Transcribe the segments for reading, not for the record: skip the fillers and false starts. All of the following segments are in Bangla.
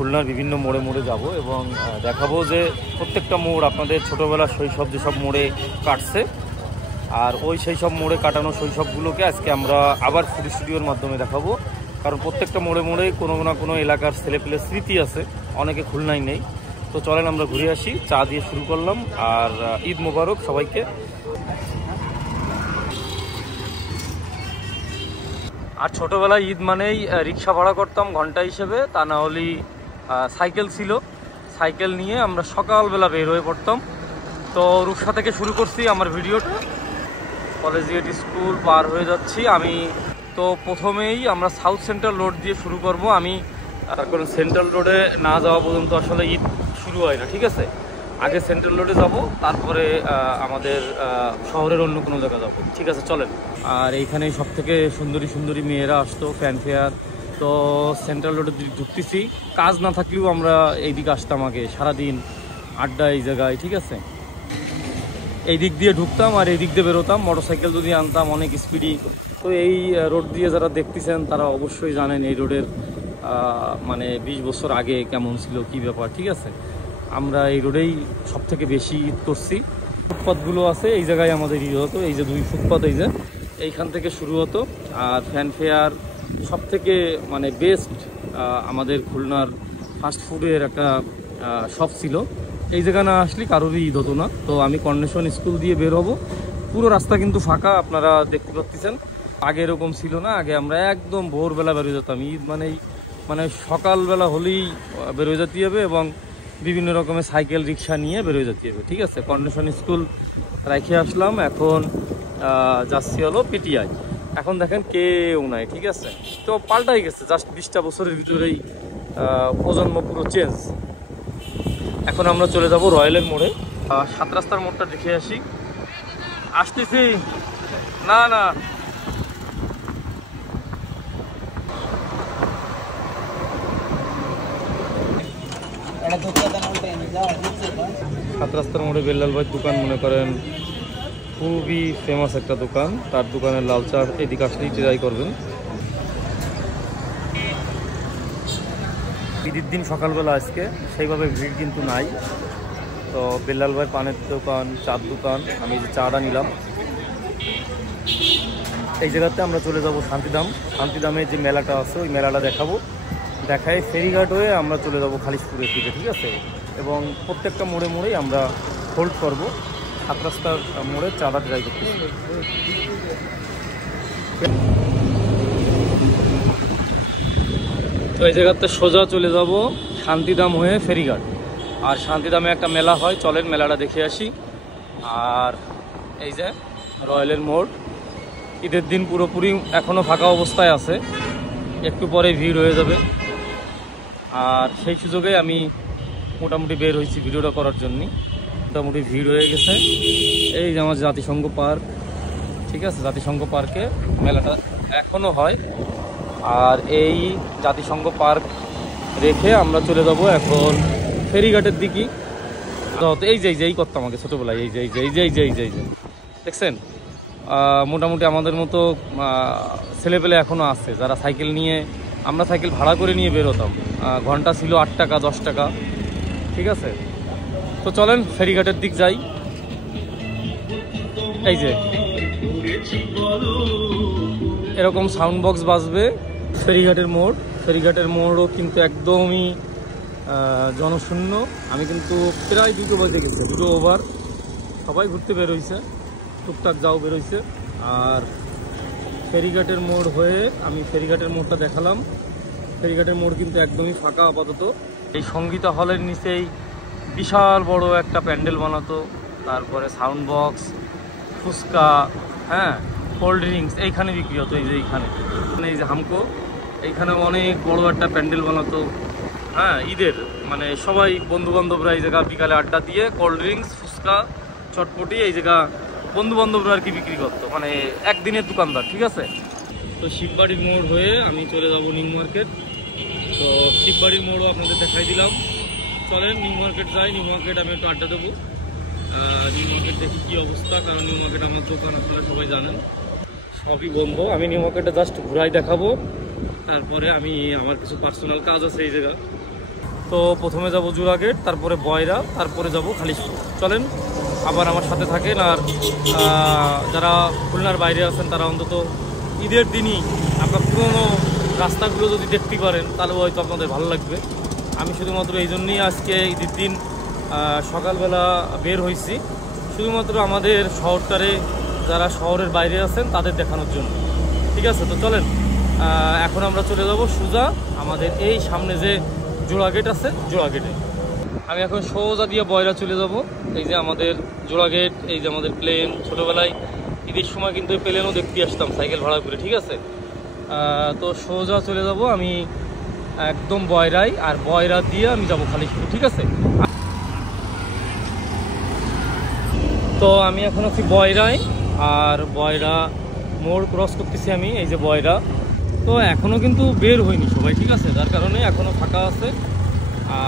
খুলনার বিভিন্ন মোড়ে মোড়ে যাব এবং দেখাবো যে প্রত্যেকটা মোড় আপনাদের ছোটোবেলার শৈশব যেসব মোড়ে কাটছে আর ওই সেই সব মোড়ে কাটানো শৈশবগুলোকে আজকে আমরা আবার ফুড স্টুডিওর মাধ্যমে দেখাবো। কারণ প্রত্যেকটা মোড়ে মোড়ে কোনো না কোনো এলাকার ছেলেপেলের স্মৃতি আছে, অনেকে খুলনায় নেই। তো চলেন আমরা ঘুরে আসি। চা দিয়ে শুরু করলাম। আর ঈদ মোবারক সবাইকে। আর ছোটোবেলায় ঈদ মানেই রিক্সা ভাড়া করতাম ঘন্টা হিসেবে, তা না হলেই সাইকেল ছিল। সাইকেল নিয়ে আমরা সকালবেলা বের হয়ে পড়তাম। তো রূপসা থেকে শুরু করছি আমার ভিডিওটা। কলেজিয়েট স্কুল পার হয়ে যাচ্ছি আমি। তো প্রথমেই আমরা সাউথ সেন্ট্রাল রোড দিয়ে শুরু করব। আমি কারণ সেন্ট্রাল রোডে না যাওয়া পর্যন্ত আসলে ঈদ শুরু হয় না, ঠিক আছে? আগে সেন্ট্রাল রোডে যাব, তারপরে আমাদের শহরের অন্য কোনো জায়গা যাবো, ঠিক আছে? চলেন। আর এইখানে সব থেকে সুন্দরী সুন্দরী মেয়েরা আসতো, ফ্যানফেয়ার। তো সেন্ট্রাল রোডে ঢুকতেছি, কাজ না থাকলেও আমরা এইদিকে আসতাম আগে, সারাদিন আড্ডা এই জায়গায়, ঠিক আছে? এই দিক দিয়ে ঢুকতাম আর এই দিক দিয়ে বেরোতাম। মোটরসাইকেল যদি আনতাম অনেক স্পিডি। তো এই রোড দিয়ে যারা দেখতেছেন তারা অবশ্যই জানেন এই রোডের মানে 20 বছর আগে কেমন ছিল, কি ব্যাপার, ঠিক আছে? আমরা এই রোডেই সব থেকে বেশি ঈদ করছি। ফুটপাথগুলো আছে এই জায়গায় আমাদের ঈদ হতো। এই যে 2 ফুটপাথ, এই যে এইখান থেকে শুরু হতো। আর ফ্যানফেয়ার সব থেকে মানে বেস্ট আমাদের খুলনার ফাস্ট ফুডের একটা শপ ছিল। এই জায়গা না আসলে কারোরই ঈদ হতো না। তো আমি কর্নেশন স্কুল দিয়ে বের হবো। পুরো রাস্তা কিন্তু ফাঁকা, আপনারা দেখতে পাচ্ছেন। আগে এরকম ছিল না। আগে আমরা একদম ভোরবেলা বেরোয় যেতাম। ঈদ মানে সকালবেলা হলেই বেরোয় যেতে হবে এবং বিভিন্ন রকমের সাইকেল রিক্সা নিয়ে বেরোয় যেতে হবে, ঠিক আছে? কর্নেশন স্কুল রেখে আসলাম। এখন যাচ্ছি হলো পিটিআই। এখন দেখেন কেউ নাই, ঠিক আছে? তো পাল্টাই গেছে, জাস্ট 20টা বছরের ভিতরেই প্রজন্ম পুরো চেঞ্জ। এখন আমরা চলে যাব রয়্যালের মোড়ে। 7 রাস্তার মোড়টা দেখে আসি। আসতেছি। না না, 7 রাস্তার মোড়ে বেল্লাল ভাইয়ের দোকান, মনে করেন খুবই ফেমাস একটা দোকান। তার দোকানের লাল চা এদিকে আসলেই ট্রাই করবেন। ঈদের দিন সকালবেলা আজকে সেইভাবে ভিড় কিন্তু নাই। তো বেল্লাল ভাইয়ের পানের দোকান, চার দোকান। আমি যে চাটা নিলাম, এই জায়গাতে আমরা চলে যাব শান্তিধাম। শান্তিধামে যে মেলাটা আছে ওই মেলাটা দেখাবো। দেখায় ফেরিঘাট হয়ে আমরা চলে যাব খালিশপুরের দিকে, ঠিক আছে? এবং প্রত্যেকটা মোড়ে মোড়েই আমরা হোল্ড করব। 7 রাস্তার মোড়ে চাটা ট্রাই করতেছি। তো এই জায়গাতে সোজা চলে যাব শান্তিধাম হয়ে ফেরিঘাট। আর শান্তিধামে একটা মেলা হয়, চলেন মেলাটা দেখে আসি। আর এই যে রয়্যালের মোড়, ঈদের দিন পুরোপুরি এখনও ফাঁকা অবস্থায় আছে, একটু পরে ভিড় হয়ে যাবে। আর সেই সুযোগে আমি মোটামুটি বের হয়েছি ভিডিওটা করার জন্য। মোটামুটি ভিড় হয়ে গেছে। এই যে আমার জাতিসংঘ পার্ক, ঠিক আছে? জাতিসংঘ পার্কে মেলাটা এখনও হয়। আর এই জাতিসংঘ পার্ক রেখে আমরা চলে যাব এখন ফেরিঘাটের দিকে। এই যে এই করতাম আমাকে ছোটোবেলায়, এই যে এই যে এই যে এই যে এই যে এই যে দেখছেন? মোটামুটি আমাদের মতো ছেলেপেলে এখনও আছে যারা সাইকেল নিয়ে, আমরা সাইকেল ভাড়া করে নিয়ে বেরোতাম। ঘন্টা ছিল 8 টাকা 10 টাকা, ঠিক আছে? তো চলেন ফেরিঘাটের দিক যাই। এই যে এরকম সাউন্ড বক্স বাজবে। ফেরিঘাটের মোড়, ফেরিঘাটের মোড়ও কিন্তু একদমই জনশূন্য। আমি কিন্তু প্রায় 2টো বাজে গেছে, 2টো ওভার। সবাই ঘুরতে বেরোইছে, টুকটাক যাও বেরোইছে। আর ফেরিঘাটের মোড় হয়ে আমি ফেরিঘাটের মোড়টা দেখালাম। ফেরিঘাটের মোড় কিন্তু একদমই ফাঁকা আপাতত। এই সঙ্গীতা হলের নিচেই বিশাল বড় একটা প্যান্ডেল বানাতো। তারপরে সাউন্ড বক্স, ফুচকা, হ্যাঁ, কোল্ড ড্রিঙ্কস এইখানে বিক্রি হতো। এই যে এইখানে, এই যে হামকো, এইখানে অনেক বড় একটা প্যান্ডেল বানাতো। হ্যাঁ, ঈদের মানে সবাই বন্ধুবান্ধবরা এই জায়গা বিকালে আড্ডা দিয়ে কোল্ড ড্রিঙ্কস, ফুচকা, চটপটি এই জায়গা বন্ধুবান্ধবরা আর কি বিক্রি করতো। মানে একদিনের দোকানদার, ঠিক আছে? তো শিববাড়ির মোড় হয়ে আমি চলে যাব নিউ মার্কেট। তো শিববাড়ির মোড়ও আপনাদের দেখাই দিলাম। চলেন নিউ মার্কেট যাই। নিউ মার্কেট আমি একটু আড্ডা দেবো। নিউ মার্কেট দেখি কী অবস্থা। কারণ নিউ মার্কেট আমার দোকান, আপনারা সবাই জানেন, সবই বন্ধ। আমি নিউ মার্কেটে জাস্ট ঘুরাই দেখাবো। তারপরে আমি আমার কিছু পার্সোনাল কাজ আছে এই জায়গা। তো প্রথমে যাব জোড়াগেট, তারপরে বয়রা, তারপরে যাব খালিশপুর। চলেন আবার আমার সাথে থাকেন। আর যারা খুলনার বাইরে আছেন তারা অন্তত ঈদের দিনই আপনার পুরোনো রাস্তাগুলো যদি দেখতে পারেন তাহলে হয়তো আপনাদের ভালো লাগবে। আমি শুধুমাত্র এই জন্যই আজকে ঈদের দিন সকালবেলা বের হয়েছি, শুধুমাত্র আমাদের শহরটারে যারা শহরের বাইরে আছেন তাদের দেখানোর জন্য। ঠিক আছে, তো চলেন এখন আমরা চলে যাব সোজা আমাদের এই সামনে যে জোড়াগেট আছে জোড়াগেটে। আমি এখন সোজা দিয়ে বয়রা চলে যাব। এই যে আমাদের জোড়াগেট, এই যে আমাদের প্লেন। ছোটোবেলায় ঈদের সময় কিন্তু এই প্লেনও দেখতে আসতাম সাইকেল ভাড়া করে। ঠিক আছে, তো সোজা চলে যাব আমি একদম বয়রাই, আর বয়রা দিয়ে আমি যাব খালিশপুর। ঠিক আছে, তো আমি এখন আছি বয়রায়, আর বয়রা মোড় ক্রস করতেছি আমি। এই যে বয়রা, তো এখনও কিন্তু বের হয়নি সবাই। ঠিক আছে, যার কারণে এখনও ফাঁকা আছে।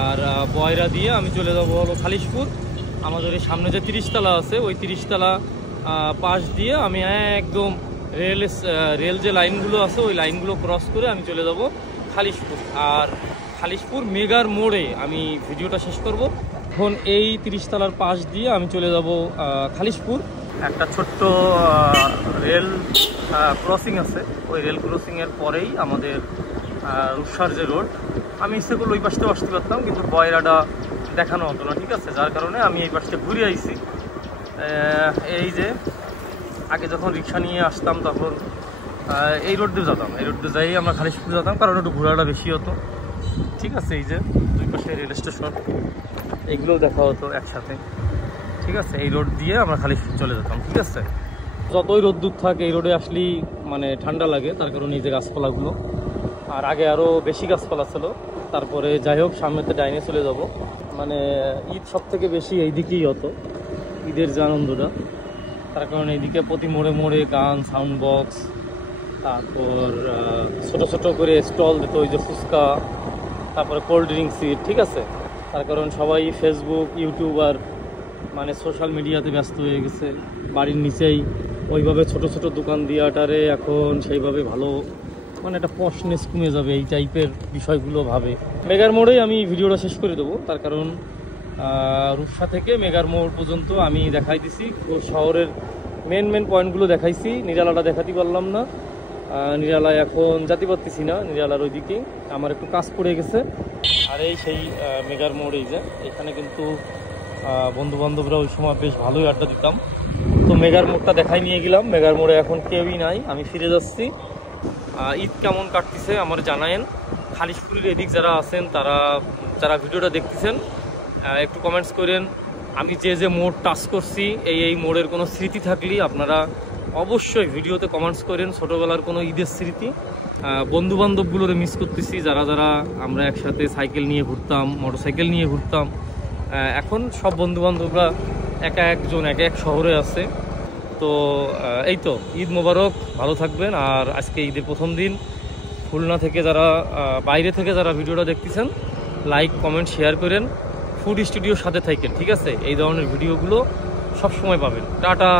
আর বয়রা দিয়ে আমি চলে যাব হলো খালিশপুর। আমাদের এই সামনে যে 30 তলা আছে ওই 30 তলা পাশ দিয়ে আমি একদম রেল যে লাইনগুলো আছে ওই লাইনগুলো ক্রস করে আমি চলে যাব খালিশপুর। আর খালিশপুর মেগার মোড়ে আমি ভিডিওটা শেষ করব। এখন এই 30 তলার পাশ দিয়ে আমি চলে যাব খালিশপুর। একটা ছোট্ট রেল ক্রসিং আছে, ওই রেল ক্রসিংয়ের পরেই আমাদের রূপসার যে রোড। আমি ইচ্ছে করলে ওই পাশটাও আসতে পারতাম, কিন্তু বয়রাটা দেখানো হতো না। ঠিক আছে, যার কারণে আমি এই পাশটা ঘুরে আইছি। এই যে আগে যখন রিক্সা নিয়ে আসতাম তখন এই রোড দিয়ে যেতাম, এই রোড দিয়ে যাই আমরা খালিশপুর যেতাম, কারণ একটু ঘোরাটা বেশি হতো। ঠিক আছে, এই যে দুই পাশে রেল স্টেশন, এইগুলোও দেখা হতো একসাথে। ঠিক আছে, এই রোড দিয়ে আমরা খালিশপুর চলে যেতাম। ঠিক আছে, যতই রোদ্দুর থাকে এই রোডে আসলেই মানে ঠান্ডা লাগে, তার কারণে এই যে গাছপালাগুলো। আর আগে আরও বেশি গাছপালা ছিল। তারপরে যাই হোক, সামনেতে ডাইনে চলে যাব। মানে ঈদ সব থেকে বেশি এই দিকেই হতো, ঈদের যে আনন্দটা, তার কারণে এইদিকে প্রতি মোড়ে মোড়ে গান, সাউন্ড বক্স, তারপর ছোট ছোট করে স্টল দিত, ওই যে ফুচকা, তারপরে কোল্ড ড্রিঙ্কসের। ঠিক আছে, তার কারণ সবাই ফেসবুক, ইউটিউব আর মানে সোশ্যাল মিডিয়াতে ব্যস্ত হয়ে গেছে। বাড়ির নিচেই ওইভাবে ছোট ছোট দোকান দিয়াটারে এখন সেইভাবে ভালো মানে একটা পশনেস কমে যাবে, এই টাইপের বিষয়গুলো ভাবে। মেগার মোড়েই আমি ভিডিওটা শেষ করে দেবো, তার কারণ রূপসা থেকে মেগার মোড় পর্যন্ত আমি দেখাই দিছি শহরের মেন পয়েন্টগুলো দেখাইছি। নিরালাটা দেখাতে পারলাম না, নিরালায় এখন যেতে পারতেছি না, নিরালার ওইদিকে আমার একটু কাজ পড়ে গেছে। আর এই সেই মেগার মোড়, এই যে এখানে কিন্তু বন্ধুবান্ধবরা ওই সময় বেশ ভালোই আড্ডা দিতাম। তো মেগার মোড়টা দেখাই নিয়ে গেলাম, মেগার মোড়ে এখন কেউই নাই, আমি ফিরে যাচ্ছি। ঈদ কেমন কাটতেছে আমার জানায়েন। খালিশপুরের এদিক যারা আছেন তারা যারা ভিডিওটা দেখতেছেন একটু কমেন্টস করেন। আমি যে মোড় টাচ করছি এই মোড়ের কোনো স্মৃতি থাকলে আপনারা অবশ্যই ভিডিওতে কমেন্টস করেন। ছোটোবেলার কোনো ঈদের স্মৃতি, বন্ধুবান্ধবগুলোরে মিস করতেছি, যারা যারা আমরা একসাথে সাইকেল নিয়ে ঘুরতাম, মোটরসাইকেল নিয়ে ঘুরতাম। এখন সব বন্ধুবান্ধবরা এক এক শহরে আছে। তো এই তো, ঈদ মোবারক, ভালো থাকবেন। আর আজকে ঈদের প্রথম দিন, খুলনা থেকে যারা বাইরে থেকে যারা ভিডিওটা দেখতেছেন লাইক কমেন্ট শেয়ার করেন, ফুড স্টুডিওর সাথে থাকেন। ঠিক আছে, এই ধরনের ভিডিওগুলো সবসময় পাবেন। টাটা।